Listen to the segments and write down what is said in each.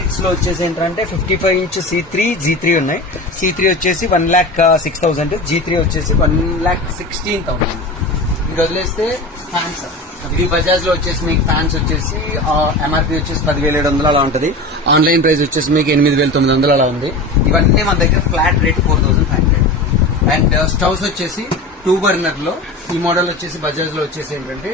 Highlights లో వచ్చేసి ఏంటంటే 55 ఇంచ్ C3 G3 ఉన్నాయి. C3 వచ్చేసి 1,06,000, G3 వచ్చేసి 1,16,000. ఇంకా వదిలేస్తే ఫ్యాన్స్, ఇది బజాజ్ లో వచ్చేసి మీకు ఫ్యాన్స్ వచ్చేసి MRP వచ్చేసి 10,700 అలా ఉంటుంది. ఆన్లైన్ ప్రైస్ వచ్చేసి మీకు 8,900 అలా ఉంది. ఇవన్నీ మన దగ్గర ఫ్లాట్ రేట్ 4,500. అండ్ స్టవ్స్ వచ్చేసి 2 బర్నర్ లో ఈ మోడల్ వచ్చేసి బజాజ్ లో వచ్చేసి ఏంటంటే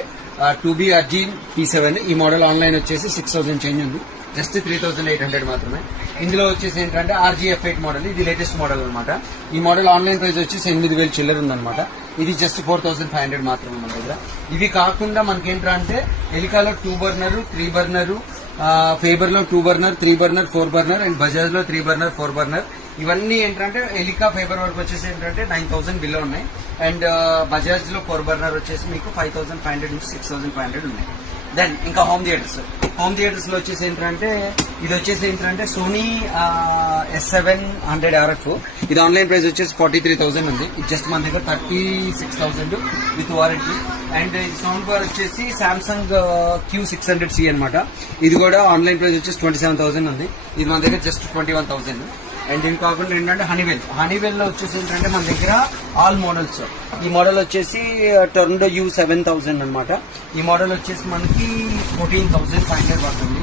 2B అర్జీన్ P7. ఈ మోడల్ ఆన్లైన్ వచ్చేసి 6,000 చేంజ్ ఉంది, జస్ట్ 3,800 మాత్రమే. ఇందులో వచ్చేసి ఏంటంటే RGF8 మోడల్, ఇది లేటెస్ట్ మోడల్ అనమాట. ఈ మోడల్ ఆన్లైన్ ప్రైస్ వచ్చేసి 8,000 చిల్లర ఉందన్నమాట. ఇది జస్ట్ 4,500 మాత్రమే మన దగ్గర. ఇవి కాకుండా మనకేంటంటే ఎలికాలో 2 బర్నర్ 3 బర్నర్, ఫేబర్ లో 2 burner 3 burner 4 burner and Bajaj లో 3 బర్నర్ 4 బర్నర్. ఇవన్నీ ఏంటంటే ఎలికా ఫేబర్ వరకు వచ్చేసి ఏంటంటే 9,000 బిలో ఉన్నాయి. అండ్ బజాజ్ లో 4 బర్నర్ వచ్చేసి మీకు 5,500 నుంచి 6,500 ఉన్నాయి. దెన్ ఇంకా హోమ్ థియేటర్స్ లో వచ్చేసి ఏంటంటే ఇది వచ్చేసి ఏంటంటే సోనీ S700 RF. ఇది ఆన్లైన్ ప్రైస్ వచ్చేసి 43,000 ఉంది. ఇది జస్ట్ మన దగ్గర 36,000 విత్ వారంటీ. అండ్ ఈ సౌండ్ బార్ వచ్చేసి సామ్సంగ్ Q600C అనమాట. ఇది కూడా ఆన్లైన్ ప్రైస్ వచ్చేసి 27,000 ఉంది. ఇది మన దగ్గర జస్ట్ 21,000. అండ్ దీని కాకుండా ఏంటంటే హనీవెల్ లో వచ్చేసి ఏంటంటే మన దగ్గర ఆల్ మోడల్స్. ఈ మోడల్ వచ్చేసి టర్న్డో U7000 అనమాట. ఈ మోడల్ వచ్చేసి మనకి 14,500 పడుతుంది.